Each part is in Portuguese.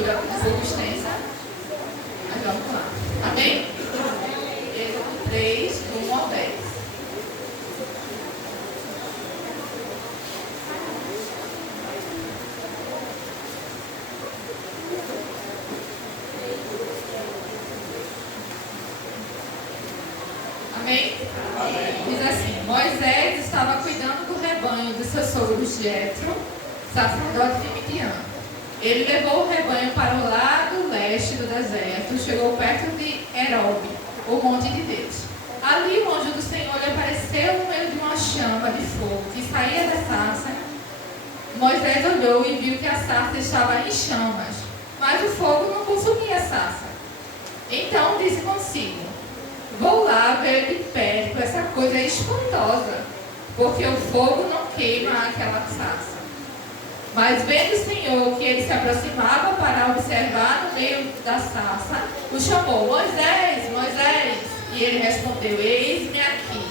leitura um pouco extensa, mas vamos lá. Amém? Êxodo 3, do 1 ao 10. Amém? Diz assim: Moisés estava cuidando do rebanho de seu sogro Jetro, sacerdote de Midian. Ele levou o rebanho para o lado leste do deserto, chegou perto de Herob, o monte de Deus. Ali o anjo do Senhor lhe apareceu no meio de uma chama de fogo que saía da sarça. Moisés olhou e viu que a sarça estava em chamas, mas o fogo não consumia a sarça. Então disse consigo: vou lá ver de perto, essa coisa é espantosa, porque o fogo não queima aquela sarça. Mas vendo o Senhor que ele se aproximava para observar no meio da sarça, o chamou: Moisés, Moisés. E ele respondeu: eis-me aqui.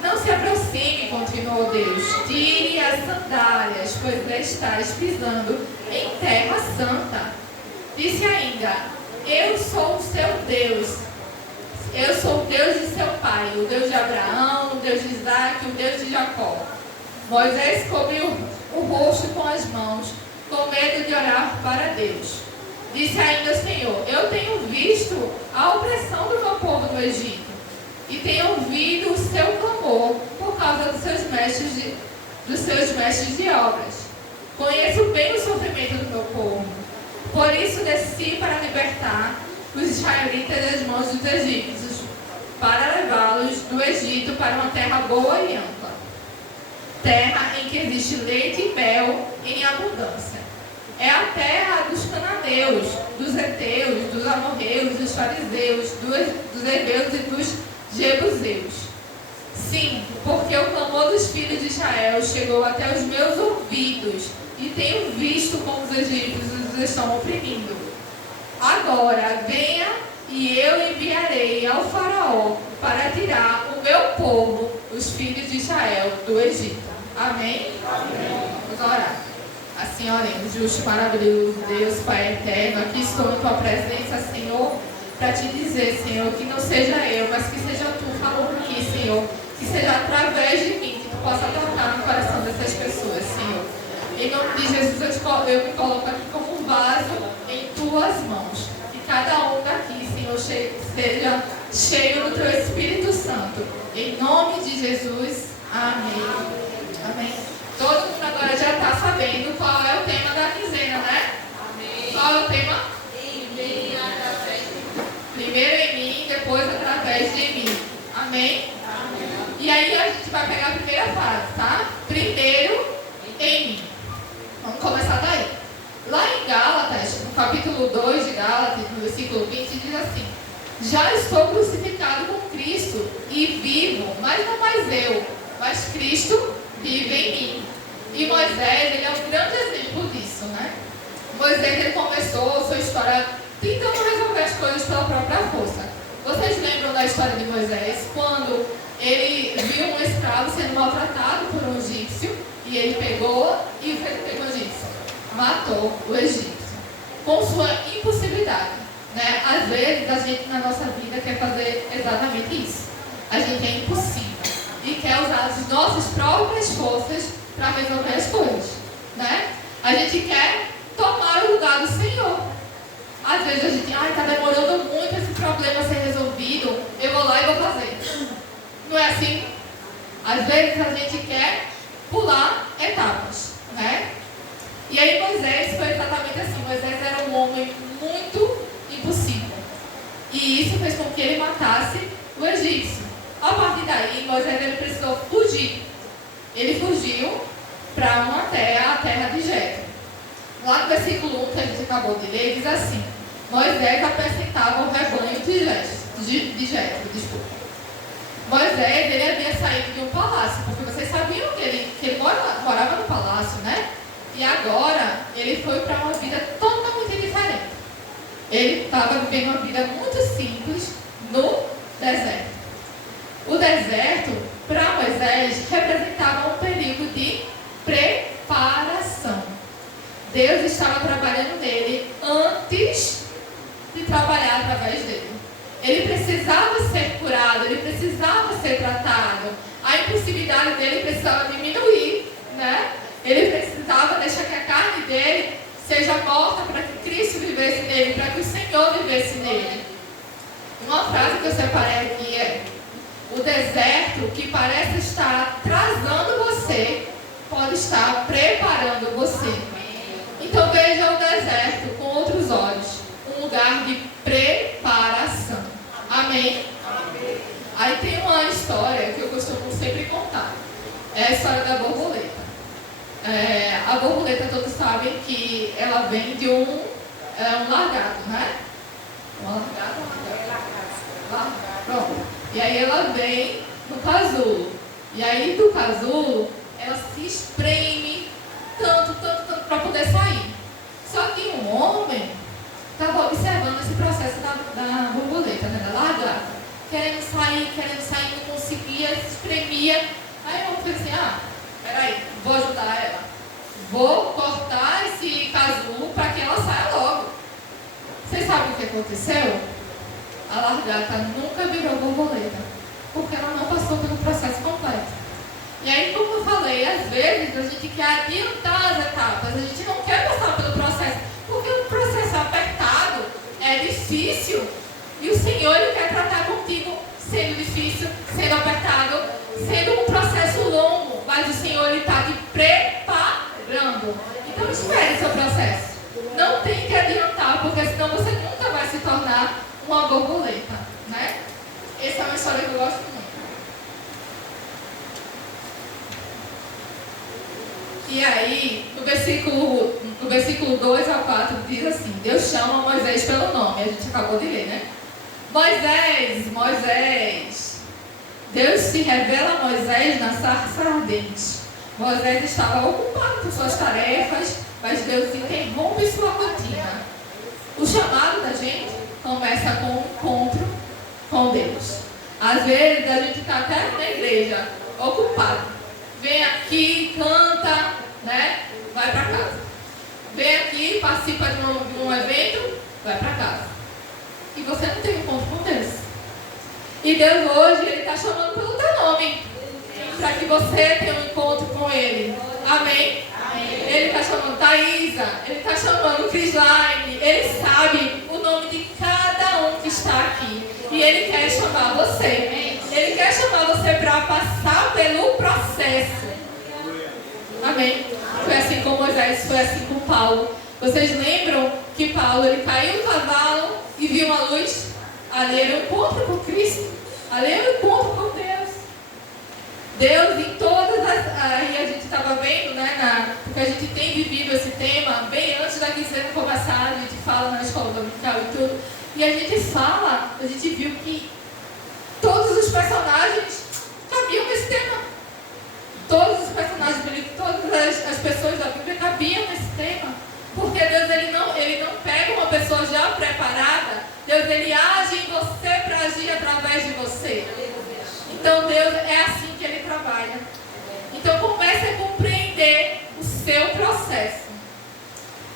Não se aproxime, continuou Deus, tire as sandálias, pois estás pisando em terra santa. Disse ainda: eu sou o seu Deus. Eu sou o Deus de seu pai, o Deus de Abraão, o Deus de Isaac, o Deus de Jacó. Moisés cobriu o rosto com as mãos, com medo de orar para Deus. Disse ainda o Senhor: eu tenho visto a opressão do meu povo no Egito, e tenho ouvido o seu clamor por causa dos seus mestres de obras. Conheço bem o sofrimento do meu povo. Por isso desci para libertar os israelitas das mãos dos egípcios, para levá-los do Egito para uma terra boa e ampla, terra em que existe leite e mel em abundância. É a terra dos cananeus, dos heteus, dos amorreus, dos fariseus, dos heveus e dos jebuseus. Sim, porque o clamor dos filhos de Israel chegou até os meus ouvidos, e tenho visto como os egípcios os estão oprimindo. Agora venha e eu enviarei ao faraó para tirar o meu povo, os filhos de Israel, do Egito. Amém? Amém. Vamos orar. Assim oremos. Justo, maravilhoso Deus, Pai eterno, aqui estou em tua presença, Senhor, para te dizer, Senhor, que não seja eu, mas que seja tu falando aqui, Senhor, que seja através de mim que tu possa tocar no coração dessas pessoas, Senhor. Em nome de Jesus, eu me coloco aqui como um vaso em tuas mãos. Que cada um daqui, Senhor, seja cheio do teu Espírito Santo. Em nome de Jesus, amém. Amém. Todo mundo agora já está sabendo qual é o tema da quinzena, né? Amém. Qual é o tema? Em mim, através de mim. Primeiro em mim, depois através de mim. Amém? Amém. E aí a gente vai pegar a primeira fase, tá? Primeiro em mim. Vamos começar daí. Lá em Gálatas, no capítulo 2 de Gálatas, no versículo 20, diz assim: já estou crucificado com Cristo e vivo, mas não mais eu, mas Cristo vive em mim. E Moisés, ele é um grande exemplo disso, né? Moisés, ele começou sua história tentando resolver as coisas pela própria força. Vocês lembram da história de Moisés, quando ele viu um escravo sendo maltratado por um egípcio, e ele pegou e fez o que com o egípcio? Matou o egípcio. Com sua impulsividade, né? Às vezes a gente na nossa vida quer fazer exatamente isso. A gente é impulsiva e quer usar as nossas próprias forças para resolver as coisas, né? A gente quer tomar o lugar do Senhor. Às vezes a gente, está demorando muito esse problema a ser resolvido, eu vou lá e vou fazer. Não é assim? Às vezes a gente quer pular etapas, né? E aí Moisés foi exatamente assim. Moisés era um homem muito impulsivo, e isso fez com que ele matasse o egípcio. A partir daí, Moisés ele precisou fugir. Ele fugiu para uma terra, a terra de Jetro. Lá no versículo 1 que a gente acabou de ler, diz assim: Moisés apacentava o rebanho de Jetro, desculpa. Moisés, ele havia saído de um palácio, porque vocês sabiam que ele morava no palácio, né? E agora, ele foi para uma vida totalmente diferente. Ele estava vivendo uma vida muito simples no deserto. O deserto, para Moisés, representava um período de preparação. Deus estava trabalhando nele antes de trabalhar através dele. Ele precisava ser curado, ele precisava ser tratado. A impulsividade dele precisava diminuir, né? Ele precisava deixar que a carne dele seja morta para que Cristo vivesse nele, para que o Senhor vivesse nele. Uma frase que eu separei aqui é: o deserto que parece estar atrasando você pode estar preparando você. Então veja o deserto com outros olhos, um lugar de preparação. Amém? Amém. Aí tem uma história que eu costumo sempre contar. É a história da borboleta. A borboleta, todos sabem que ela vem de um lagarto, né? Um lagarto ou lagarto? Pronto. E aí ela vem no casulo. E aí do casulo, ela se espreme tanto para poder sair. Só que um homem estava observando esse processo da borboleta, né, da lagarta, querendo sair, não conseguia, se espremia. Aí o homem fez assim: peraí, vou ajudar ela. Vou cortar esse casulo para que ela saia logo. Vocês sabem o que aconteceu? A lagarta nunca virou borboleta, porque ela não passou pelo processo completo. E aí, como eu falei, às vezes a gente quer adiantar as etapas, a gente não quer passar pelo processo, porque o processo é apertado, é difícil, e o Senhor Ele quer tratar contigo sendo difícil, sendo apertado, sendo um processo longo, mas o Senhor Ele está te preparando. Então espere seu processo. Não tem que adiantar, porque senão você nunca vai se tornar uma borboleta, né? Essa é uma história que eu gosto muito. E aí, no versículo 2 ao 4, diz assim: Deus chama Moisés pelo nome. A gente acabou de ler, né? Moisés, Moisés. Deus se revela a Moisés na sarça ardente. Moisés estava ocupado com suas tarefas, mas Deus interrompe sua rotina. O chamado da gente começa com um encontro com Deus. Às vezes a gente está até na igreja, ocupado. Vem aqui, canta, né? Vai para casa. Vem aqui, participa de um evento, vai para casa. E você não tem encontro com Deus. E Deus hoje, Ele está chamando pelo teu nome, para que você tenha um encontro com Ele. Amém? Amém. Ele está chamando Thaisa, Ele está chamando Crislaine. Ele sabe o nome de cada um que está aqui. E Ele quer chamar você. Ele quer chamar você para passar pelo processo. Amém? Foi assim com Moisés, foi assim com Paulo. Vocês lembram que Paulo ele caiu do cavalo e viu uma luz? Ali era um encontro com Cristo. Ali era um encontro com Deus. Deus em todas as... Aí a gente estava vendo, né? Porque a gente tem vivido esse tema bem antes da quinzena começar. A gente fala na escola dominical e tudo. E a gente fala, a gente viu que todos os personagens cabiam nesse tema. Todos os personagens bíblicos, todas as pessoas da Bíblia cabiam nesse tema. Porque Deus ele não pega uma pessoa já preparada. Deus ele age em você para agir através de você. Então Deus é assim que Ele trabalha. Então comece a compreender o seu processo.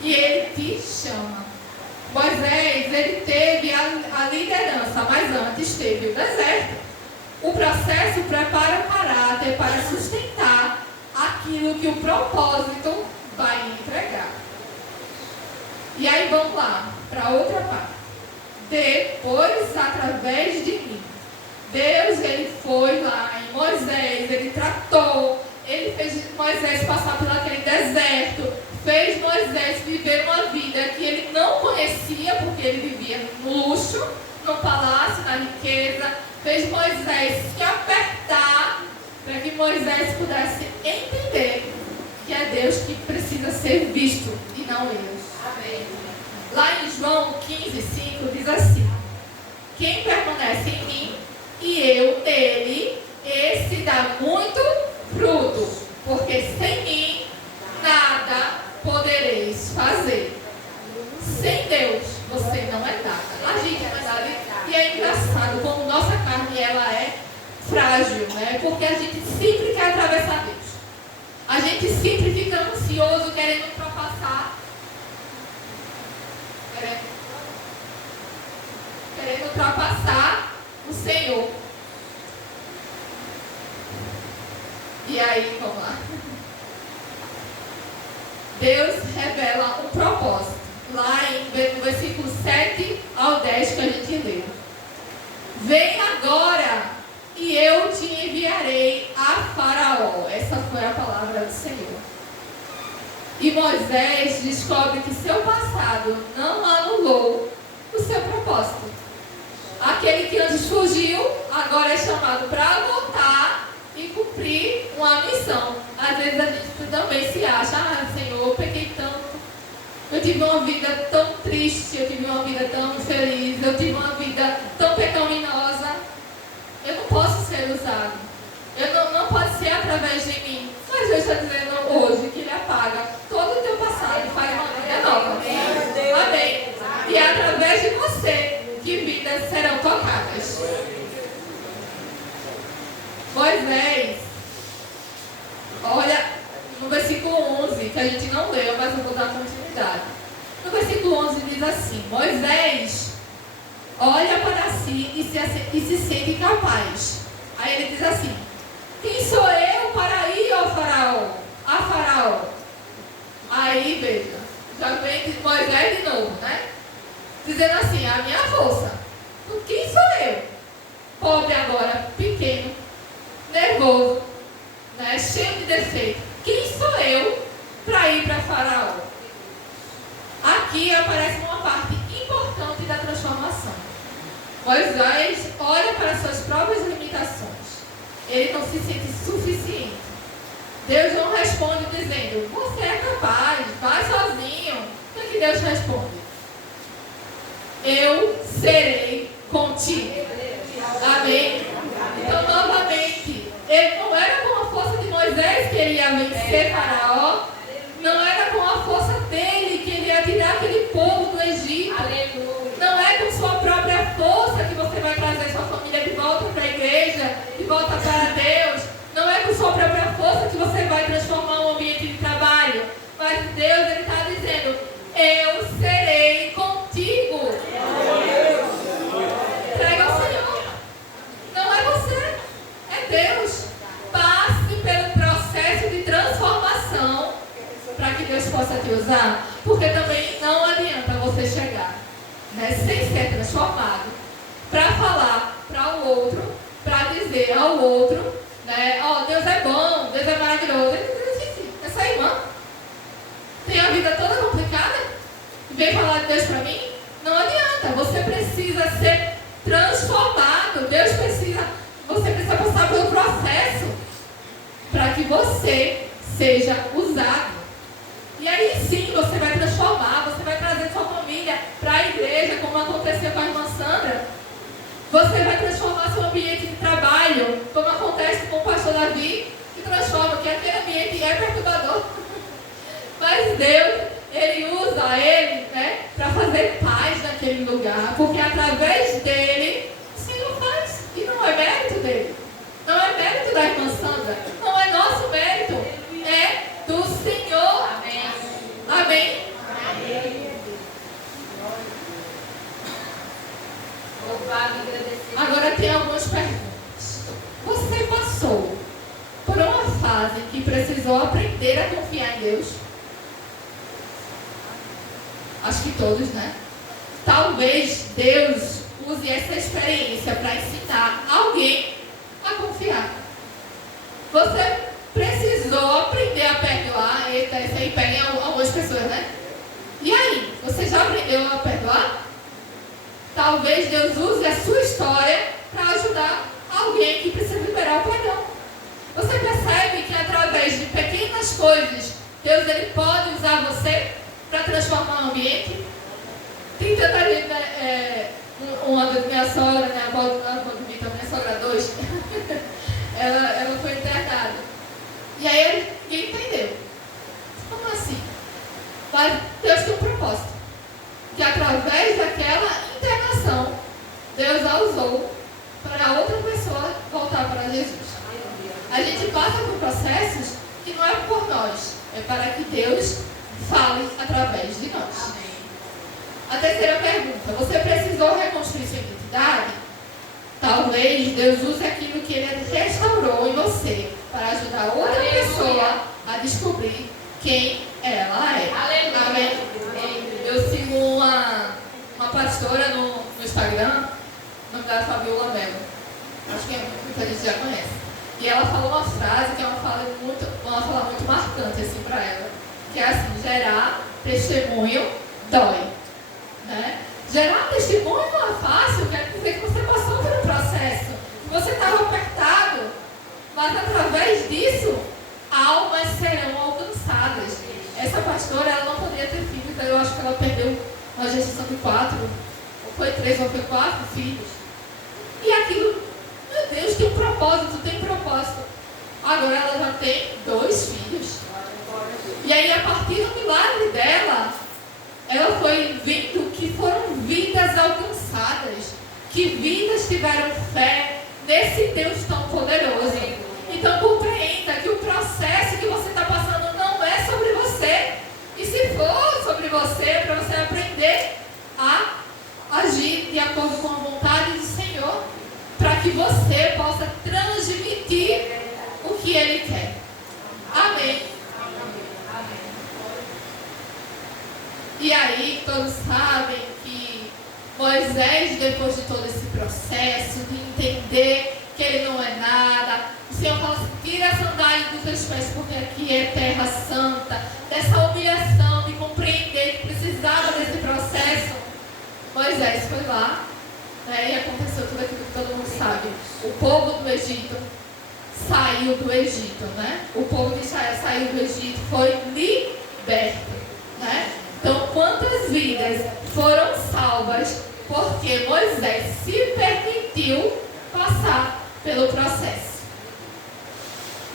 E Ele te chama. Moisés, ele teve a liderança, mas antes teve o deserto. O processo prepara o caráter para sustentar aquilo que o propósito vai entregar. E aí vamos lá, para outra parte. Depois, através de mim. Deus, ele foi lá em Moisés, ele tratou, ele fez Moisés passar por aquele deserto, fez Moisés viver uma vida que ele não conhecia, porque ele vivia no luxo, no palácio, na riqueza. Fez Moisés se apertar para que Moisés pudesse entender que é Deus que precisa ser visto e não eu. Amém. Lá em João 15:5 diz assim: quem permanece em mim e eu nele, esse dá muito fruto, porque sem mim nada podereis fazer. Sem Deus você não é nada. A gente não é nada. E é engraçado como nossa carne ela é frágil, né? Porque a gente sempre quer atravessar Deus. A gente sempre fica ansioso, querendo ultrapassar querendo ultrapassar o Senhor. E aí, vamos lá. Deus revela um propósito. Lá no versículo 7 ao 10 que a gente leu. Vem agora e eu te enviarei a Faraó. Essa foi a palavra do Senhor. E Moisés descobre que seu passado não anulou o seu propósito. Aquele que antes fugiu, agora é chamado para voltar e cumprir uma missão. Às vezes a gente também se acha, Senhor, eu pequei tanto. Eu tive uma vida tão triste, eu tive uma vida tão infeliz, eu tive uma vida tão pecaminosa. Eu não posso ser usado. Não pode ser através de mim. Mas Deus está dizendo hoje que Ele apaga todo o teu passado e faz uma vida nova. Amém. E é através de você que vidas serão tocadas. Moisés, olha no versículo 11, que a gente não leu, mas eu vou dar continuidade. No versículo 11 diz assim: Moisés olha para si e se sente capaz. Aí ele diz assim: quem sou eu para ir ao Faraó? A Faraó. Aí, veja, já vem Moisés de novo, né? Dizendo assim: a minha força. Quem sou eu? Pobre agora, pequeno, nervoso, né? Cheio de defeito. Quem sou eu para ir para Faraó? Aqui aparece uma parte importante da transformação. Moisés olha para suas próprias limitações. Ele não se sente suficiente. Deus não responde dizendo: você é capaz, vai sozinho. O que Deus responde? Eu serei contigo. Amém? Então, novamente, ele não era com a força de Moisés que ele ia vencer Faraó. Não era com a força dele que ele ia tirar aquele povo do Egito. Não é com sua própria força que você vai trazer sua família de volta para a igreja, de volta para Deus. Não é com sua própria força que você vai transformar um ambiente de trabalho. Mas Deus, Ele está dizendo: eu serei contigo. Entrega ao Senhor. Não é você, é Deus. Passe pelo processo de transformação para que Deus possa te usar. Porque também não adianta você chegar, né, sem ser transformado, para falar para o outro, para dizer ao outro, né, Deus é bom, Deus é maravilhoso. Essa irmã tem a vida toda complicada e vem falar de Deus para mim? Não adianta, você precisa ser transformado. Você precisa passar pelo processo para que você seja usado. E aí sim você vai transformar, você vai trazer sua família para a igreja, como aconteceu com a irmã Sandra. Você vai transformar seu ambiente de trabalho, como acontece com o pastor Davi, que transforma, que aquele ambiente é perturbador. Mas Deus, Ele usa ele, né, para fazer paz naquele lugar, porque através dele, o Senhor faz. E não é mérito dele. Não é mérito da irmã Sandra. Não é nosso mérito. É do Senhor. Amém. Amém. Amém. Agora tem algumas perguntas. Você passou por uma fase que precisou aprender a confiar em Deus? Acho que todos, né? Talvez Deus use essa experiência para ensinar alguém a confiar. Você precisou aprender a perdoar. Esse aí pega em algumas pessoas, né? E aí? Você já aprendeu a perdoar? Talvez Deus use a sua história para ajudar alguém que precisa liberar o perdão. Você percebe que através de pequenas coisas, Deus ele pode usar você para transformar o ambiente? Tem tanta gente, né? Uma da minha sogra, né? A avó do Vitor, minha sogra 2, ela foi internada. E aí ninguém entendeu. Como assim? Mas Deus tem um propósito. Que através daquela internação, Deus a usou para outra pessoa voltar para Jesus. A gente passa por processos que não é por nós, é para que Deus fale através de nós. A terceira pergunta: você precisou reconstruir sua identidade? Talvez Deus use aquilo que Ele restaurou em você para ajudar outra pessoa a descobrir quem ela é. Amém? Eu sigo uma pastora no Instagram, o nome dela é Fabiola Mello. Acho que muita gente já conhece. E ela falou uma frase que é uma fala muito marcante assim, para ela. Que é assim: gerar testemunho dói. Né? Gerar testemunho não é fácil, quer dizer que você passou pelo processo, que você estava apertado, mas através disso, almas serão alcançadas. Essa pastora, ela não poderia ter filhos, eu acho que ela perdeu uma gestação de 4, ou foi 3, ou foi 4 filhos. E aquilo, meu Deus, tem um propósito, tem propósito. Agora ela já tem 2 filhos. E aí, a partir do milagre dela, ela foi vendo que foram vidas alcançadas, que vidas tiveram fé nesse Deus tão poderoso. Então compreenda que o processo que você está passando não é sobre você. E se for sobre você, é para você aprender a agir de acordo com a vontade do Senhor, para que você possa transmitir o que Ele quer. Amém. E aí, todos sabem que Moisés, depois de todo esse processo, de entender que ele não é nada, o Senhor fala assim: tira a sandália dos teus pés, porque aqui é terra santa. Dessa humilhação, de compreender que precisava desse processo, Moisés foi lá, né, e aconteceu tudo aquilo que todo mundo sabe. O povo do Egito saiu do Egito, né? O povo de Israel saiu do Egito, foi liberto, né? Então, quantas vidas foram salvas porque Moisés se permitiu passar pelo processo?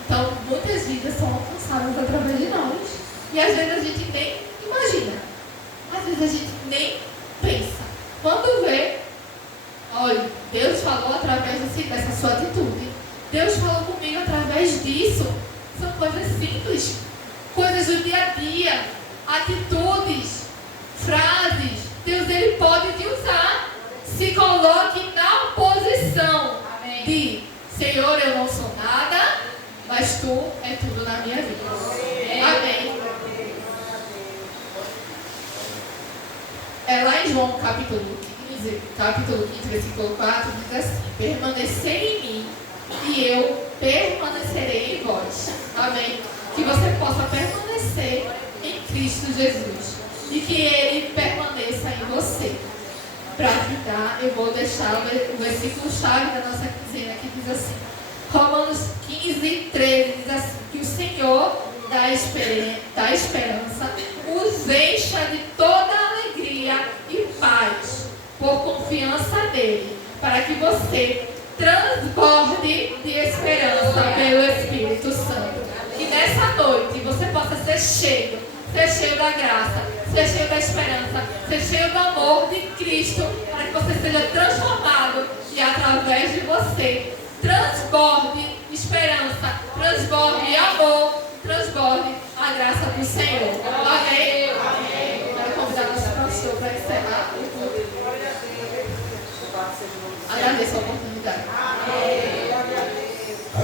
Então, muitas vidas são alcançadas através de nós. E às vezes a gente nem imagina. Às vezes a gente nem pensa. Quando vê, olha, Deus falou através dessa sua atitude. Deus falou comigo através disso. São coisas simples. Coisas do dia a dia. Atitudes, frases. Deus, Ele pode te usar. Se coloque na posição de: Senhor, eu não sou nada, mas Tu é tudo na minha vida. Amém. Lá em João capítulo 15, versículo 4, diz assim: permanecei em mim e eu permanecerei em vós. Amém. Que você possa permanecer em Cristo Jesus e que Ele permaneça em você. Para ficar, eu vou deixar o versículo-chave da nossa quinzena, que diz assim: Romanos 15, 13, diz assim: que o Senhor da esperança os encha de toda alegria e paz por confiança nele, para que você transborde de esperança pelo Espírito Santo. Que nessa noite você possa ser cheio da graça, ser cheio da esperança, ser cheio do amor de Cristo, para que você seja transformado e através de você transborde esperança, transborde amor, transborde a graça do Senhor. Amém? Amém. Quero convidar nosso pastor para encerrar o culto. Agradeço a oportunidade. Amém.